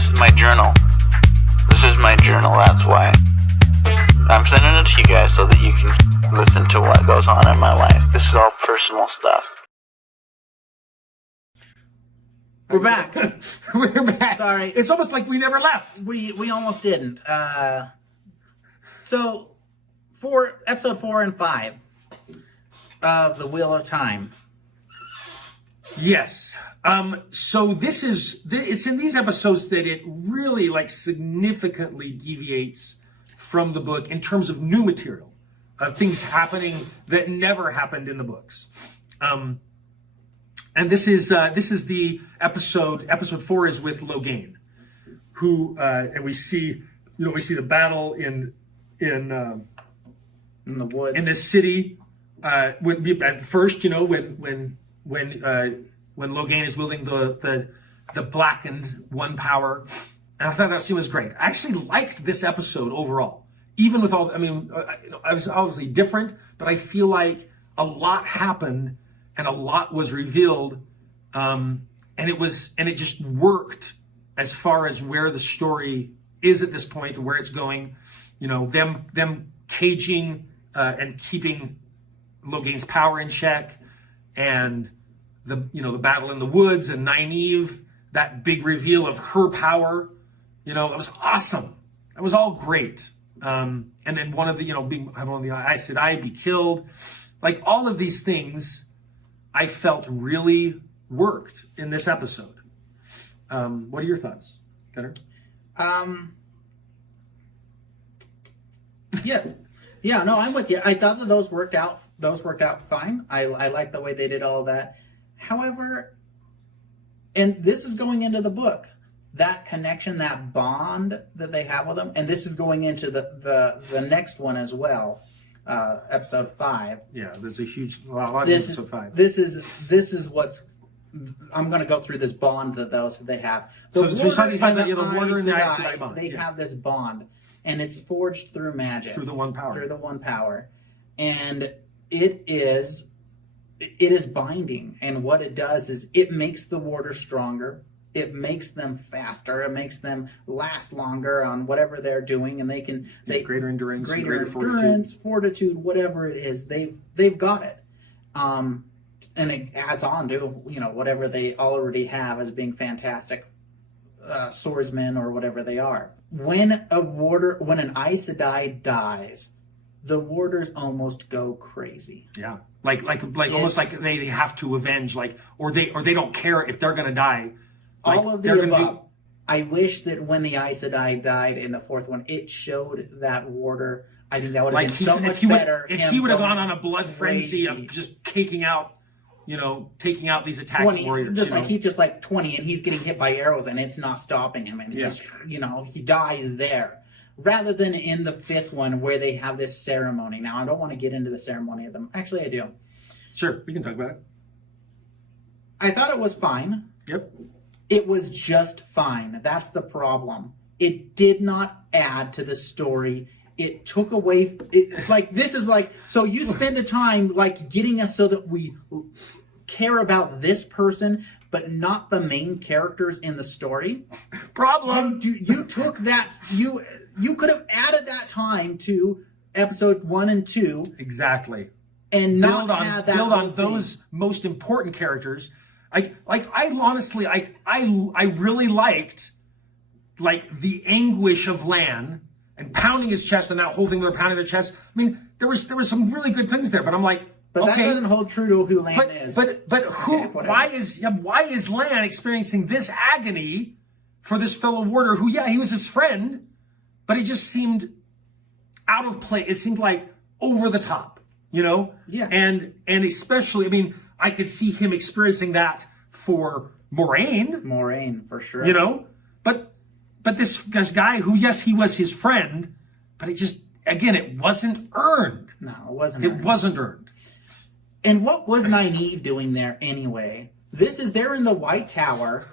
This is my journal. This is my journal, that's why. I'm sending it to you guys so that you can listen to what goes on in my life. This is all personal stuff. We're back. We're back. Sorry. It's almost like we never left. We almost didn't. So, for episode 4 and 5 of The Wheel of Time. Yes. So it's in these episodes that it really significantly deviates from the book in terms of new material, things happening that never happened in the books. And this is the episode 4 is with Logain, who and we see the battle in the woods in this city. At first, when Logain is wielding the blackened one power, and I thought that scene was great. I actually liked this episode overall, even with all. I mean, I was obviously different, but I feel like a lot happened and a lot was revealed, and it just worked as far as where the story is at this point and where it's going. Them caging and keeping Logain's power in check, and the battle in the woods, and Nynaeve, that big reveal of her power, it was awesome. That was all great. And then one of the, having one of the Aes Sedai be killed, all of these things, I felt really worked in this episode. What are your thoughts, Gunnar? Yes. Yeah, no, I'm with you. I thought that those worked out fine. I like the way they did all that. However, and this is going into the book, that connection, that bond that they have with them, and this is going into the next one as well, episode 5. Yeah, there's a lot in episode 5. This is what's. I'm going to go through this bond that they have. So you're talking about the Warder and the Aes Sedai bond. They have this bond, and it's forged through magic, through the one power, and it is binding. And what it does is it makes the Warder stronger. It makes them faster. It makes them last longer on whatever they're doing, and they greater endurance, greater fortitude, whatever it is, they've got it. And it adds on to whatever they already have as being fantastic swordsmen or whatever they are. When an Aes Sedai dies, the Warders almost go crazy. Yeah, almost like they have to avenge, or they don't care if they're gonna die. All of the above. I wish that when the Aes Sedai died in the 4th one, it showed that Warder. I think that would have been so much better. If he would have gone on a blood frenzy of just taking out these attacking warriors. He's just 20 and he's getting hit by arrows and it's not stopping him. And he dies there. Rather than in the 5th one where they have this ceremony. Now, I don't want to get into the ceremony of them. Actually, I do. Sure, we can talk about it. I thought it was fine. Yep. It was just fine. That's the problem. It did not add to the story. It took away. So you spend the time getting us so that we care about this person, but not the main characters in the story. Problem. You took that. You could have added that time to episode 1 and 2. Exactly. And build on those most important characters. I honestly I really liked the anguish of Lan and pounding his chest and that whole thing where they're pounding their chest. I mean, there was some really good things there, but I'm like, but okay, that doesn't hold true to who Lan is. But who? Why is Lan experiencing this agony for this fellow Warder who, he was his friend, but he just seemed out of place. It seemed like over the top, Yeah. And especially, I mean, I could see him experiencing that for Moraine. Moraine, for sure. But this guy who, yes, he was his friend, but it wasn't earned. No, it wasn't. It wasn't earned. And what was Nynaeve doing there anyway? They're in the White Tower.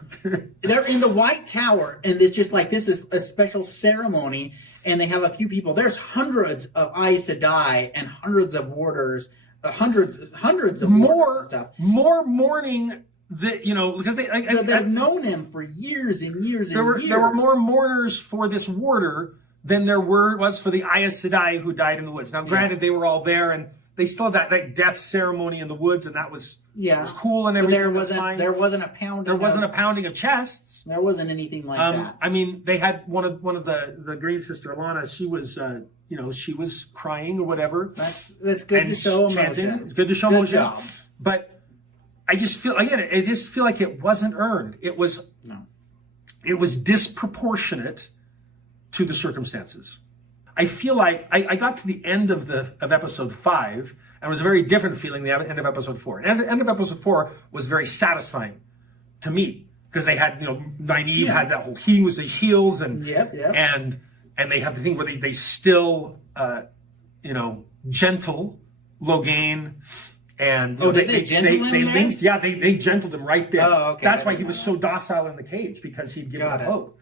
They're in the White Tower, and it's just this is a special ceremony, and they have a few people. There's hundreds of Aes Sedai and hundreds of Warders, hundreds of more stuff. More mourning because they've known him for years and years and years. There were more mourners for this warder than there was for the Aes Sedai who died in the woods. Now, granted, they were all there, and they still had that death ceremony in the woods, and that was cool and everything. But there wasn't a pounding. There wasn't a pounding of chests. There wasn't anything like that. I mean, they had one of the Green Sister, Alana. She was she was crying or whatever. That's good to show emotion. It's good to show emotion. Job. But I just feel I just feel like it wasn't earned. It was disproportionate to the circumstances. I feel like I got to the end of episode 5, and it was a very different feeling than the end of episode 4. And the end of episode 4 was very satisfying to me because they had Nynaeve had that whole healing with the heals and and they had the thing where they still gentle Logain. And did they gentle him they there? linked, they gentled him right there. Oh, okay. That's why he was so docile in the cage, because he'd given up hope.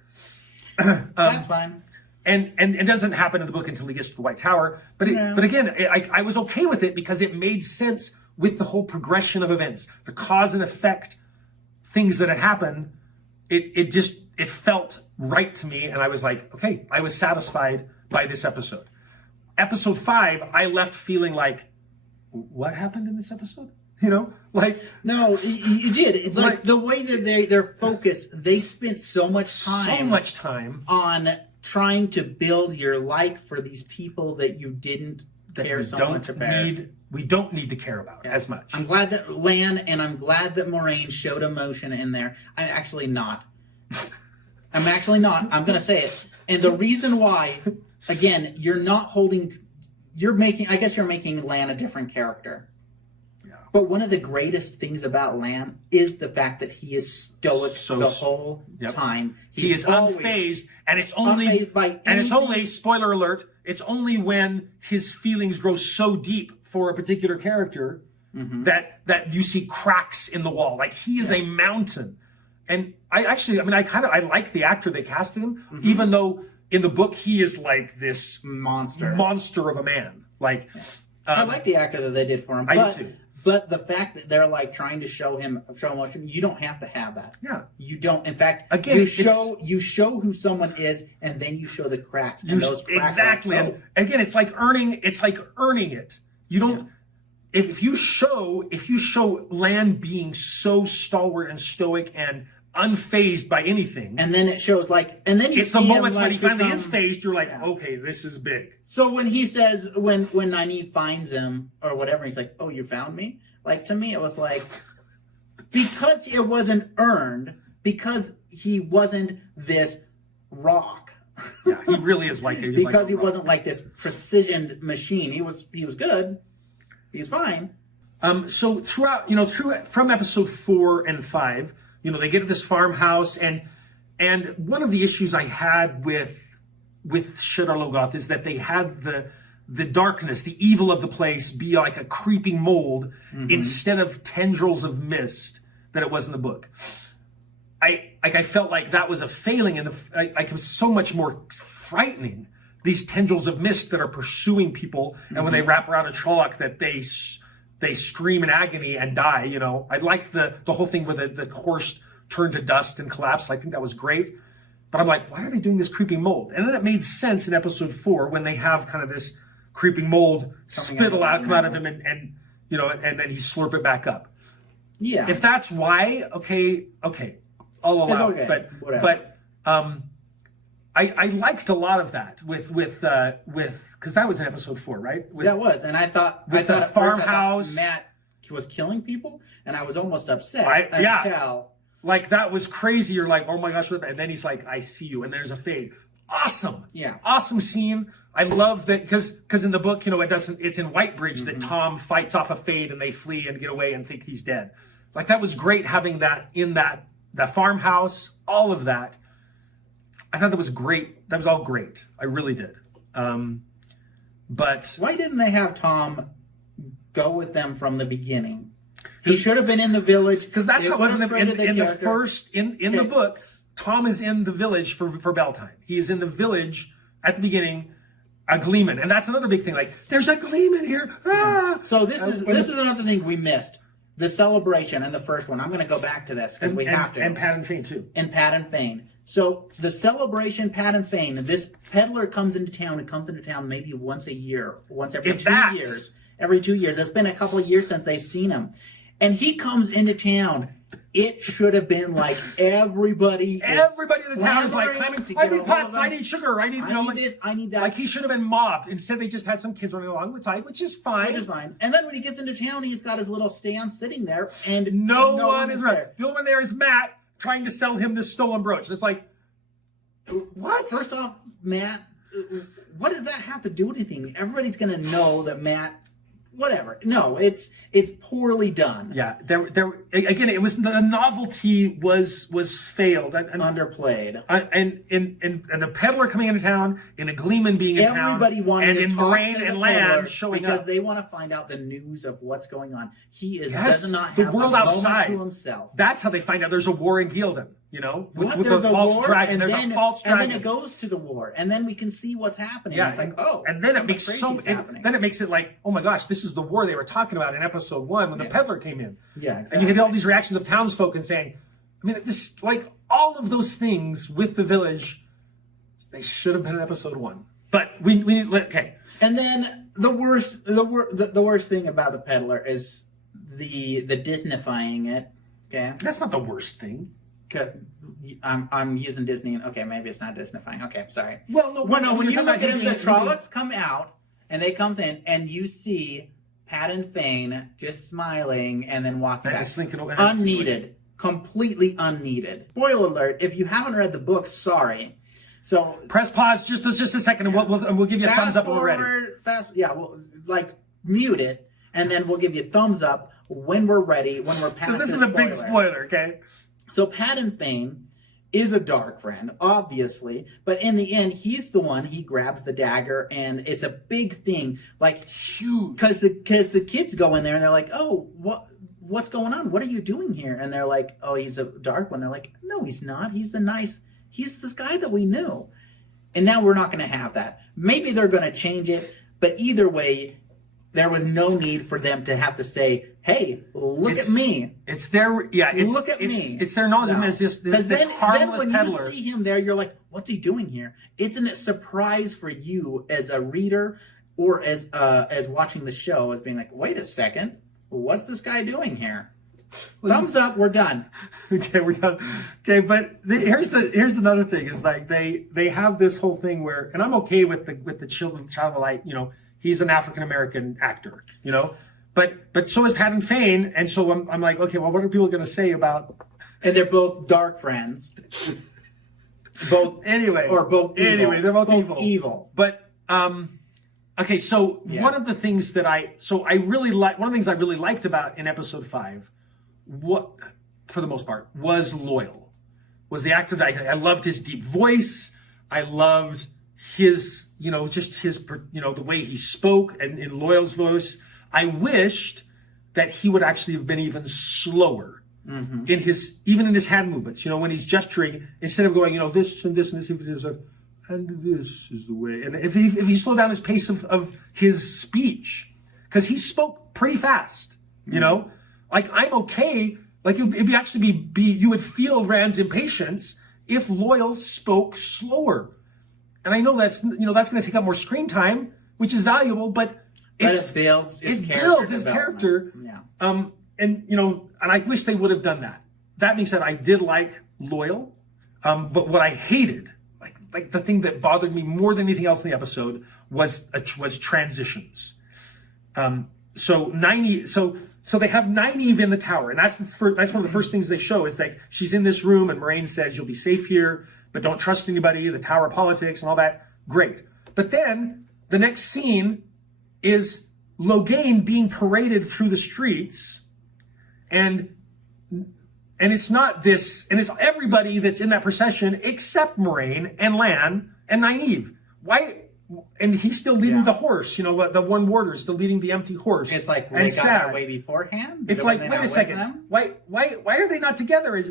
That's fine. And it doesn't happen in the book until he gets to the White Tower. But again, I was okay with it because it made sense with the whole progression of events, the cause and effect, things that had happened. It felt right to me, and I was like, okay, I was satisfied by this episode. Episode 5, I left feeling like, what happened in this episode? No, you did. Like the way that their focus, they spent so much time on trying to build your like for these people that you didn't care so much about. We don't need to care about as much. I'm glad that Lan and I'm glad that Moraine showed emotion in there. I'm actually not. I'm going to say it. And the reason why, again, you're making Lan a different character. Yeah. But one of the greatest things about Lan is the fact that he is stoic the whole time. He is unfazed, and it's only spoiler alert, it's only when his feelings grow so deep for a particular character that you see cracks in the wall. Like he is a mountain. And I like the actor they casted him, even though in the book he is like this monster of a man. I like the actor that they did for him. I do too. But the fact that they're trying to show emotion, you don't have to have that. Yeah. You don't. In fact, again, you show who someone is, and then you show the cracks. And those cracks exactly. And again, it's like earning it. You don't. If you show Lan being so stalwart and stoic and unfazed by anything, and then it shows it's the moments when he finally is phased. You're like, okay, this is big. So when he says when Nynaeve finds him or whatever, he's like, "Oh, you found me." Like to me, it was like because it wasn't earned, because he wasn't this rock. Yeah, he really is like it. Because he wasn't like this precision machine. He was good. He's fine. So from episode 4 and 5. They get to this farmhouse, and one of the issues I had with Shadar Logoth is that they had the darkness, the evil of the place be like a creeping mold instead of tendrils of mist that it was in the book. I felt like that was a failing, and it was so much more frightening. These tendrils of mist that are pursuing people, and when they wrap around a Trolloc, that they scream in agony and die. I liked the whole thing where the horse turned to dust and collapsed. I think that was great. But I'm like, why are they doing this creeping mold? And then it made sense in episode 4 when they have kind of this creeping mold come out of him and then he slurp it back up. Yeah. If that's why, okay, I'll allow it. But I liked a lot, of that with because that was in episode 4, right? That was, and I thought the farmhouse, Matt was killing people, and I was almost upset. Like that was crazy. You're like, oh my gosh, and then he's like, I see you, and there's a fade. Awesome, awesome scene. I love that because in the book, it's in Whitebridge that Tom fights off a fade and they flee and get away and think he's dead. Like that was great having that in that farmhouse, all of that. I thought that was great. That was all great. I really did. But why didn't they have Tom go with them from the beginning? He should have been in the village, because that's what was in the books. Tom is in the village for Beltane. He is in the village at the beginning, a gleeman, and that's another big thing. Like, there's a gleeman here. Ah! So this is another thing we missed. the celebration and the first one. I'm going to go back to this because we have to. And Pat and Fane too. And Pat and Fane. So the celebration, Pat and Fane. This peddler comes into town. It comes into town maybe once a year, once every 2 years. Every 2 years. It's been a couple of years since they've seen him, and he comes into town. It should have been like everybody in the town is like, I need pots, I need sugar, I need this, I need that. Like he should have been mobbed. Instead, they just had some kids running along the side, which is fine. And then when he gets into town, he's got his little stand sitting there, and no one is there. The only one there is Matt trying to sell him this stolen brooch. And it's like, what? First off, Matt, what does that have to do with anything? Everybody's going to know that Matt. Whatever. No, it's poorly done. Yeah, there again. It was the novelty was failed and underplayed. And a peddler coming into town, and a gleeman being in town, everybody wanted and to talk Moraine to and the Lan showing because up they want to find out the news of what's going on. He does not the have world a outside moment to himself. That's how they find out there's a war in Gildan. You know, with there's the a false war, dragon. There's a false dragon, and then it goes to the war, and then we can see what's happening. Yeah, it's like, oh, and then it makes then it makes it like, oh my gosh, this is the war they were talking about in episode 1 when the peddler came in. Yeah, exactly. And you had all these reactions of townsfolk and saying, I mean, this like all of those things with the village, they should have been in episode 1. But we need okay. And then the worst thing about the peddler is the Disneyfying it. Okay, that's not the worst thing. I'm using Disney. Okay, maybe it's not Disneyfying. Okay, sorry. Well, no. When you look at him, the Trollocs come out and they come in, and you see Pat and Fane just smiling and then walking back. Unneeded, completely unneeded. Spoiler alert: if you haven't read the book, sorry. So press pause just a second, and we'll give you a thumbs up when we're ready. We'll mute it, and then we'll give you a thumbs up when we're ready. When we're past. This is a big spoiler, okay? So Pat and Fane is a dark friend, obviously, but in the end, he's the one. He grabs the dagger, and it's a big thing, like huge, because the kids go in there and they're like, "Oh, what's going on? What are you doing here?" And they're like, "Oh, he's a dark one." They're like, "No, he's not. He's this guy that we knew." And now we're not going to have that. Maybe they're going to change it, but either way, there was no need for them to have to say, "Hey, look at me." It's their look at me. It's their knowledge as this harmless then when peddler. You see him there, you're like, "What's he doing here?" It's a surprise for you as a reader or as watching the show, as being like, "Wait a second, what's this guy doing here?" Thumbs up. We're done. Okay, we're done. Okay, but here's another thing: is like they have this whole thing where, and I'm okay with the child of light. You know, he's an African American actor. You know. But so is Pat and Fane, and so I'm like, okay, well, what are people going to say about? And they're both dark friends. They're both evil. Evil. But okay, so one of the things I really liked about in episode 5, what for the most part was Loyal, was the actor that I loved his deep voice. I loved his the way he spoke and in Loyal's voice. I wished that he would actually have been even slower in his hand movements. You know, when he's gesturing, instead of going, this and this and this, and this is the way. And if he slowed down his pace of his speech, because he spoke pretty fast. You know, like I'm okay. Like it'd actually be you would feel Rand's impatience if Loyal spoke slower. And I know that's going to take up more screen time, which is valuable, but it builds his character. Yeah. And I wish they would have done that. That being said, I did like Loyal, but what I hated, like the thing that bothered me more than anything else in the episode was transitions. So they have Nynaeve in the tower, and that's one of the first things they show is like she's in this room, and Moraine says you'll be safe here, but don't trust anybody. The tower politics and all that, great. But then the next scene is Logain being paraded through the streets, and it's not this, and it's everybody that's in that procession except Moraine and Lan and Nynaeve. Why? And he's still leading the horse. The one warder is still leading the empty horse. It's like they got that way beforehand. It's like, wait a second. Why are they not together?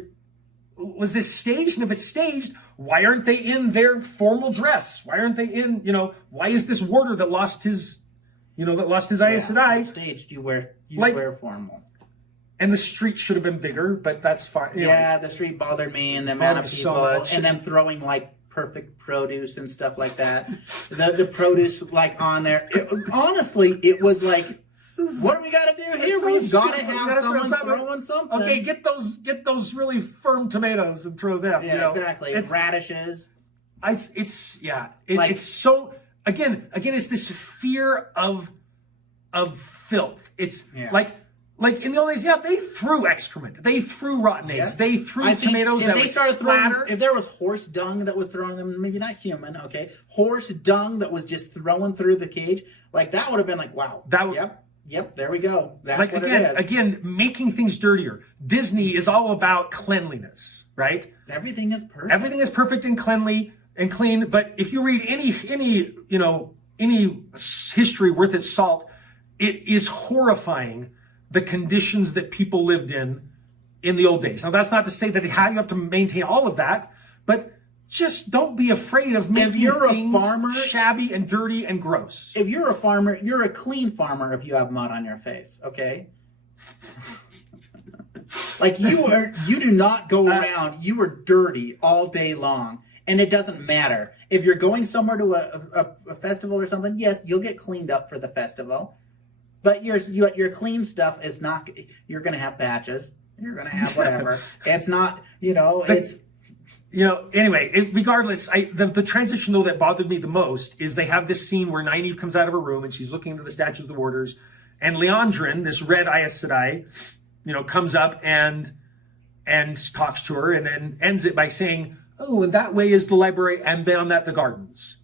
Was this staged? And if it's staged, why aren't they in their formal dress? Why aren't they in? Why is this warder that lost his? That lost his Aes Sedai. Staged, you wear formal. And the street should have been bigger, but that's fine. Anyway. Yeah, the street bothered me, and the amount of me people, so much. and them throwing like perfect produce and stuff like that. The produce like on there. It was honestly, it was like, what do we got to do here? So We've got to stupid. have someone throwing something. Okay, get those really firm tomatoes and throw them. Yeah, you know? exactly. Radishes. It's so again. It's this fear of filth. It's like in the old days. Yeah, they threw excrement. They threw rotten eggs. They threw tomatoes that would splatter. If there was horse dung that was throwing them, maybe not human. Okay, horse dung that was just throwing through the cage, like that would have been like, wow. That would. Yep, there we go. That's like what it is. again, making things dirtier. Disney is all about cleanliness, right? Everything is perfect. Everything is perfect and cleanly and clean. But if you read any history worth its salt, it is horrifying the conditions that people lived in the old days. Now, that's not to say that you have to maintain all of that, but just don't be afraid of making things shabby and dirty and gross. If you're a farmer, you're a clean farmer if you have mud on your face, okay? Like you do not go around, you are dirty all day long. And it doesn't matter. If you're going somewhere to a festival or something, yes, you'll get cleaned up for the festival. But your clean stuff is not, you're going to have patches. You're going to have whatever. It's not, anyway, regardless, the transition, though, that bothered me the most is they have this scene where Nynaeve comes out of a room and she's looking into the Statue of the Warders. And Leandrin, this red Aes Sedai, comes up and talks to her and then ends it by saying, oh, and that way is the library, and beyond that, the gardens.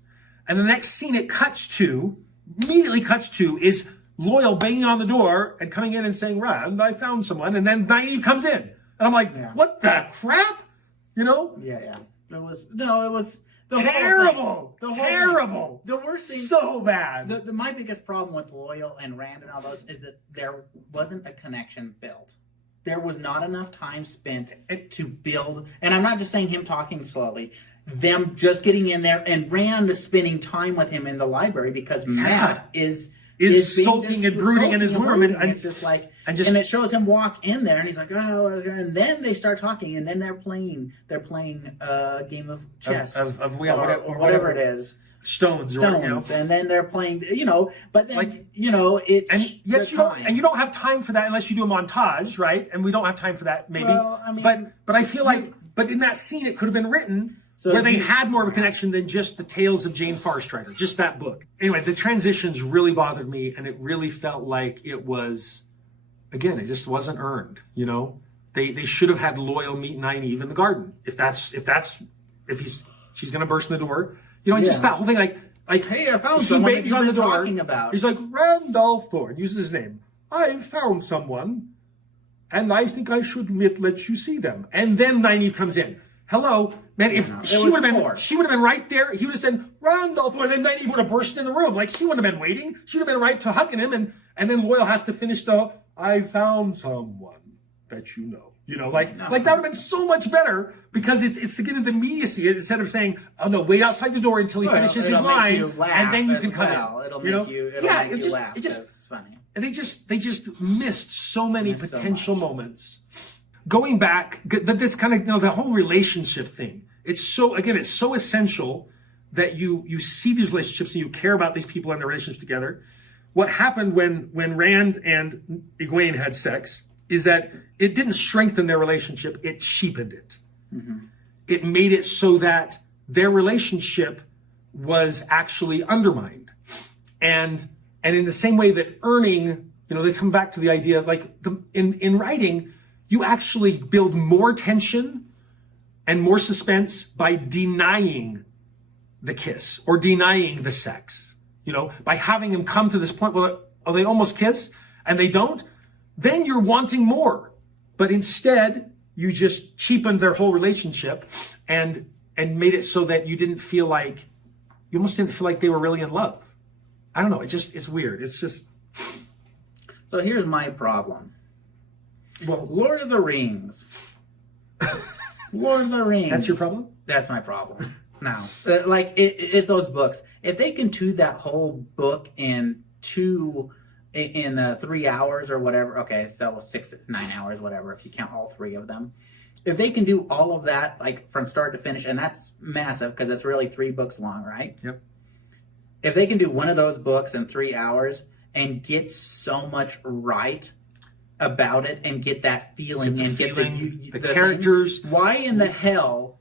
And the next scene it immediately cuts to, is Loyal banging on the door and coming in and saying, Rand, I found someone. And then Nynaeve comes in. And I'm like, what the crap? Yeah. It was terrible. Terrible. The worst thing. So bad. My biggest problem with Loyal and Rand and all those is that there wasn't a connection built. There was not enough time spent to build, and I'm not just saying him talking slowly, them just getting in there and Rand spending time with him in the library because Matt is sulking and brooding in his room, and it's just like, and it shows him walk in there, and he's like, oh, and then they start talking, and then they're playing a game of chess of whatever it is. Stones, and then they're playing, but then, it's, and yes, you don't have time for that unless you do a montage, right? And we don't have time for that, maybe. Well, I mean, but I feel like, in that scene, it could have been written where they had more of a connection than just the Tales of Jane Farstrider, just that book. Anyway, the transitions really bothered me, and it really felt like it was, again, it just wasn't earned. They should have had Loyal meet Nynaeve in the garden if she's going to burst in the door. Just that whole thing, like, hey, I found someone bangs on the door. Talking about. He's like, Randolph Thorne, uses his name. I've found someone, and I think I should let you see them. And then Nynaeve comes in. Hello, man. If she would have been right there. He would have said Randolph Thorne, and then Nynaeve would have burst in the room. Like, she wouldn't have been waiting. She would have been right to hugging him, and then Loyal has to finish the I found someone that you know. Like that would have been so much better because it's again the immediacy instead of saying, oh no, wait outside the door until he finishes his line and then you can come in. It'll make you laugh. It's funny. And they just missed so many potential moments. Going back, but this kind of the whole relationship thing. It's so essential that you see these relationships and you care about these people and their relationships together. What happened when Rand and Egwene had sex is that it didn't strengthen their relationship, it cheapened it. Mm-hmm. It made it so that their relationship was actually undermined. And in the same way that earning, they come back to the idea of like in writing, you actually build more tension and more suspense by denying the kiss or denying the sex. By having them come to this point where they almost kiss and they don't, then you're wanting more. But instead, you just cheapened their whole relationship and made it so that you almost didn't feel like they were really in love. I don't know. It's weird. It's just. So here's my problem. Well, Lord of the Rings. Lord of the Rings. That's your problem? That's my problem. Now, it's those books. If they can do that whole book in 2 in 3 hours or whatever. Okay, so 9 hours, whatever, if you count all three of them. If they can do all of that, like from start to finish, and that's massive because it's really 3 books long, right? Yep. If they can do one of those books in 3 hours and get so much right about it and get that feeling Get the characters. why in the hell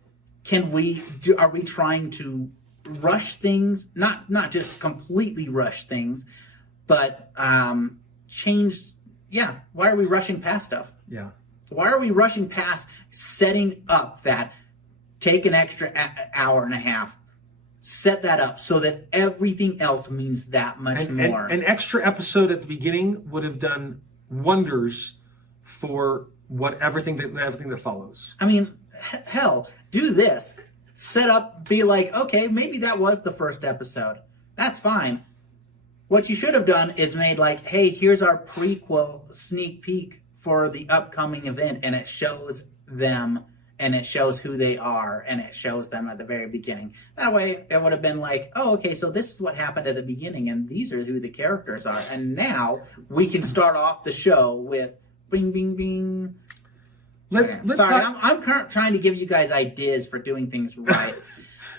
are we trying to rush things? Not just completely rush things, but change. Yeah, why are we rushing past stuff? Yeah. Why are we rushing past setting up that take an extra hour and a half, set that up so that everything else means that much more? An extra episode at the beginning would have done wonders for everything that follows. I mean, hell, do this. Set up, be like, okay, maybe that was the first episode. That's fine. What you should have done is made like, hey, here's our prequel sneak peek for the upcoming event, and it shows them, and it shows who they are, and it shows them at the very beginning. That way, it would have been like, oh, okay, so this is what happened at the beginning, and these are who the characters are. And now we can start off the show with bing, bing, bing. I'm trying to give you guys ideas for doing things right.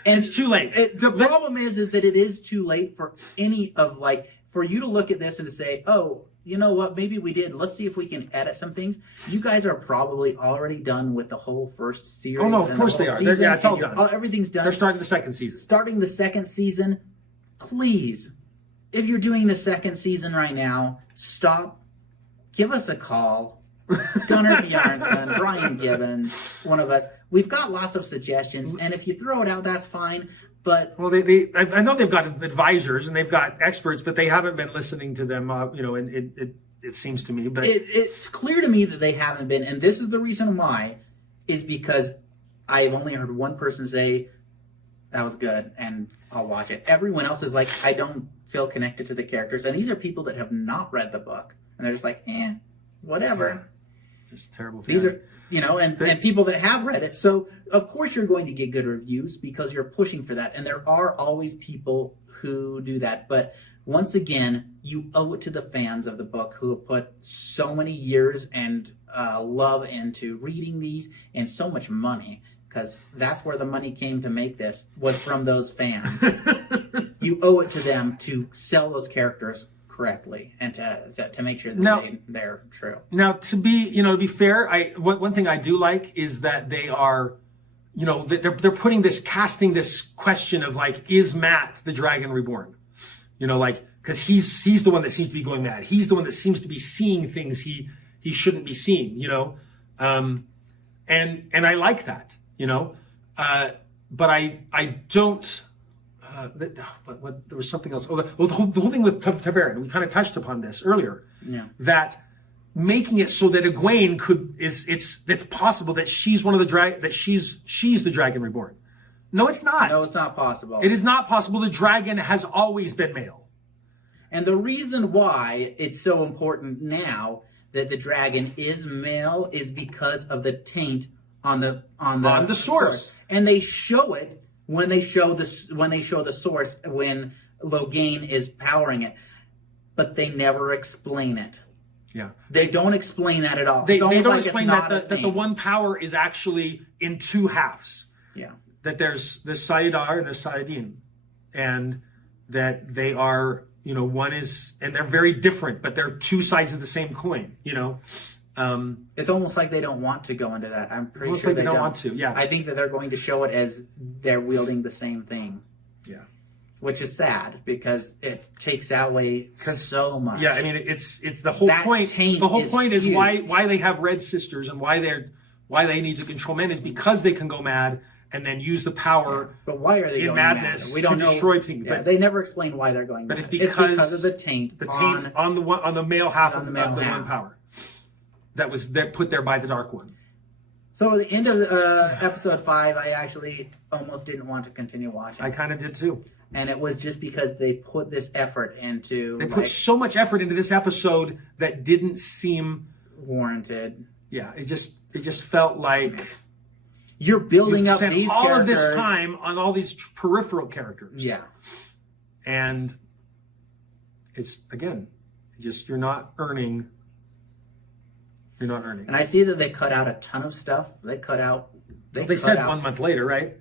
And it's too late. The problem is that it is too late for any of, like, for you to look at this and to say, oh, you know what, maybe we did. Let's see if we can edit some things. You guys are probably already done with the whole first series. Oh, no, of course they are. Yeah, it's all done. Everything's done. They're starting the second season. Starting the second season, please, if you're doing the second season right now, stop, give us a call. Gunnar Bjarnson, Brian Gibbons, one of us. We've got lots of suggestions, and if you throw it out, that's fine. But I know they've got advisors and they've got experts, but they haven't been listening to them. And it seems to me, but it's clear to me that they haven't been, and this is the reason why, is because I've only heard one person say that was good, and I'll watch it. Everyone else is like, I don't feel connected to the characters, and these are people that have not read the book, and they're just like, whatever. Yeah. Just terrible. These are, and people that have read it. So, of course, you're going to get good reviews because you're pushing for that. And there are always people who do that. But once again, you owe it to the fans of the book who have put so many years and love into reading these and so much money, because that's where the money came to make this, was from those fans. You owe it to them to sell those characters correctly and to make sure that they're true. Now, to be fair, one thing I do like is that they are, they're putting casting this question of like, is Matt the Dragon Reborn? Because he's the one that seems to be going mad. He's the one that seems to be seeing things he shouldn't be seeing. And I like that. But I don't. But there was something else. The whole thing with Taverin, we kind of touched upon this earlier. Yeah. That making it so that Egwene it's possible that she's one of the she's the Dragon Reborn. No, it's not. No, it's not possible. It is not possible. The dragon has always been male. And the reason why it's so important now that the dragon is male is because of the taint on the source. And they show it when they show the source when Logain is powering it, but they never explain it. Yeah, they don't explain that at all. They don't explain that the one power is actually in two halves. Yeah, that there's Sayadar and there's Sayadin, and that they are one is, and they're very different, but they're two sides of the same coin. It's almost like they don't want to go into that. I'm pretty sure like they don't want to. Yeah, I think that they're going to show it as they're wielding the same thing. Yeah, which is sad because it takes away so much. Yeah, I mean it's the whole point. The whole point is why they have red sisters and why they need to control men is because they can go mad and then use the power. Yeah. But why are they in going madness mad? We don't to know. destroy things? Yeah, they never explain why they're going mad. But it's because of the taint. The taint on the male half of the one power. That put there by the Dark One. So at the end of episode 5, I actually almost didn't want to continue watching. I kind of did too. And it was just because they put this effort into... They put so much effort into this episode that didn't seem... warranted. Yeah, it just felt like... You're building up these all characters. Of this time on all these peripheral characters. Yeah. And it's you're not earning. You're not earning. And I see that they cut out a ton of stuff. They said 1 month later, right?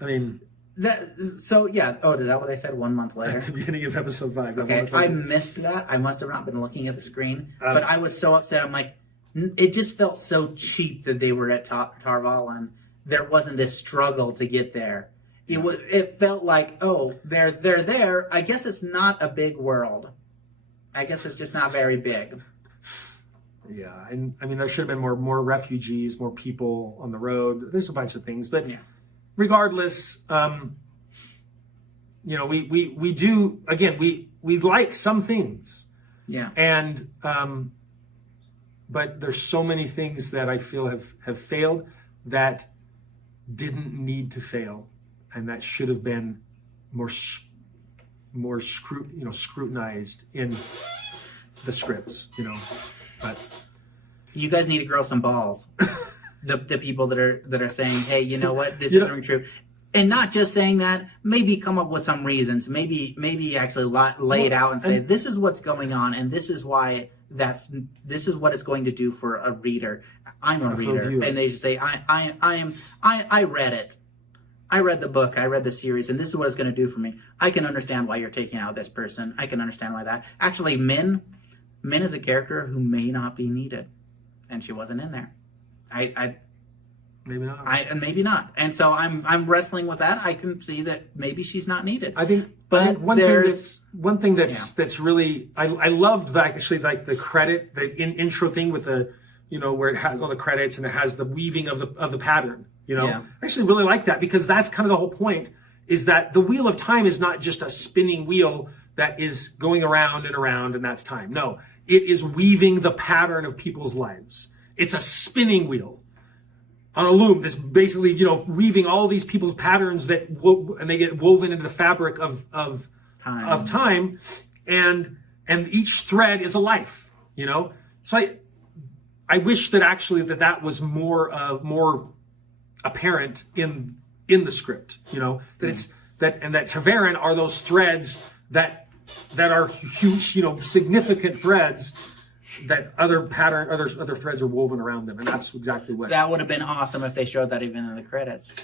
I mean, yeah. Oh, is that what they said? 1 month later. At the beginning of episode 5. Okay, I missed that. I must have not been looking at the screen, but I was so upset. I'm like, it just felt so cheap that they were at Tarval, and there wasn't this struggle to get there. It felt like, oh, they're there. I guess it's not a big world. I guess it's just not very big. Yeah, and I mean, there should have been more refugees, more people on the road. There's a bunch of things, but regardless, we do, again, we like some things. Yeah. And but there's so many things that I feel have failed that didn't need to fail, and that should have been more scrutinized in the scripts, But you guys need to grow some balls. the people that are saying, hey, you know what, this isn't true. And not just saying that, maybe come up with some reasons. Maybe actually lay it out and say, this is what's going on, and this is why this is what it's going to do for a reader. I'm a reader. And they just say, I read it. I read the book, I read the series, and this is what it's going to do for me. I can understand why you're taking out this person. I can understand why that. Actually, Min is a character who may not be needed, and she wasn't in there. Maybe not. Maybe not. And so I'm wrestling with that. I can see that maybe she's not needed. I think one thing that's really I loved that, actually, like the credit, the intro thing with the where it has all the credits and it has the weaving of the pattern. I actually really like that, because that's kind of the whole point, is that the wheel of time is not just a spinning wheel that is going around and around and that's time. No, it is weaving the pattern of people's lives. It's a spinning wheel on a loom that's basically, weaving all these people's patterns and they get woven into the fabric of time, and each thread is a life, So I wish that actually that was more apparent in the script, that it's that Taveran are those threads that are huge, significant threads that other threads are woven around them, and that's exactly what. That would have been awesome if they showed that even in the credits.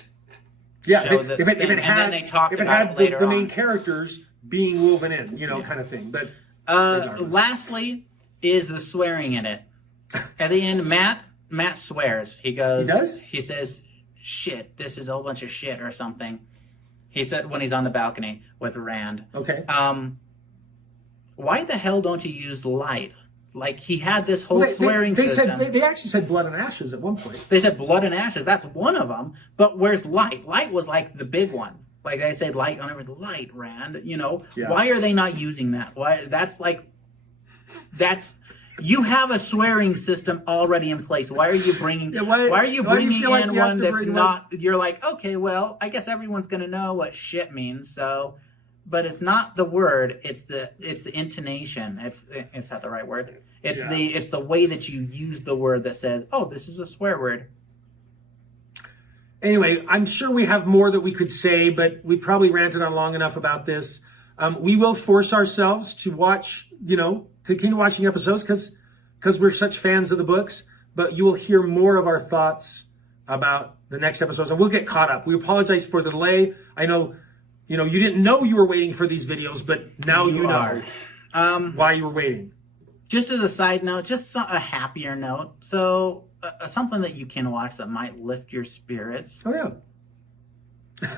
Yeah, if it had the main characters being woven in, kind of thing. But lastly, is the swearing in it. At the end, Matt swears. He goes. He does? He says, "Shit, this is a whole bunch of shit" or something. He said when he's on the balcony with Rand. Okay. Why the hell don't you use light? Like, he had this whole swearing system. They actually said blood and ashes at one point. They said blood and ashes. That's one of them. But where's light? Light was like the big one. Like they said, light on everything. Light, Rand. Yeah. Why are they not using that? Why? You have a swearing system already in place. Why are you bringing? Why are you bringing in one that's not? You're like, okay, well, I guess everyone's gonna know what shit means. So. But it's not the word; it's the intonation. It's not the right word. It's the way that you use the word that says, "Oh, this is a swear word." Anyway, I'm sure we have more that we could say, but we probably ranted on long enough about this. We will force ourselves to watch, continue watching episodes because we're such fans of the books. But you will hear more of our thoughts about the next episodes, and we'll get caught up. We apologize for the delay. I know. You didn't know you were waiting for these videos, but now you know why you were waiting. Just as a side note, just a happier note. So something that you can watch that might lift your spirits. Oh, yeah.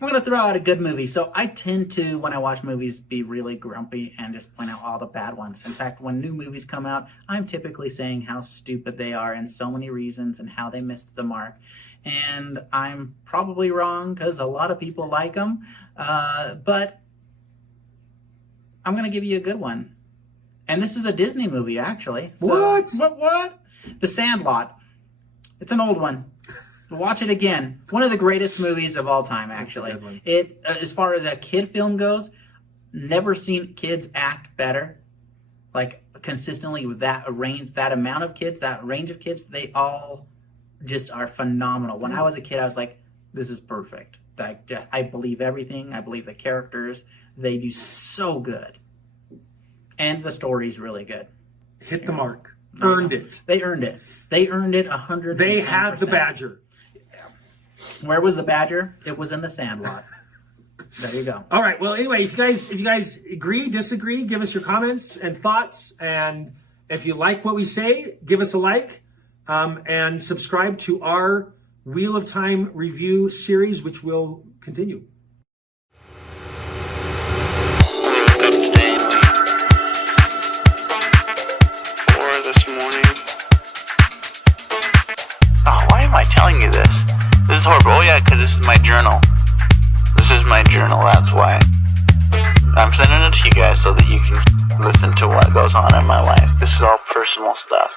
I'm going to throw out a good movie. So I tend to, when I watch movies, be really grumpy and just point out all the bad ones. In fact, when new movies come out, I'm typically saying how stupid they are in so many reasons and how they missed the mark. And I'm probably wrong because a lot of people like them. But I'm going to give you a good one. And this is a Disney movie, actually. So, What? The Sandlot. It's an old one. Watch it again. One of the greatest movies of all time, actually. It, as far as a kid film goes, never seen kids act better. Like, consistently with that amount of kids, that range of kids, they all just are phenomenal. When I was a kid, I was like, this is perfect. I believe everything. I believe the characters. They do so good. And the story's really good. Hit the mark. Earned it. They earned it. They earned it 100%. They had the badger. Where was the badger? It was in the sandlot. There you go. All right. Well, anyway, if you guys agree, disagree, give us your comments and thoughts. And if you like what we say, give us a like and subscribe to our Wheel of Time review series, which will continue. This morning. Oh, why am I telling you this? This is horrible. Oh yeah, because this is my journal. This is my journal, that's why. I'm sending it to you guys so that you can listen to what goes on in my life. This is all personal stuff.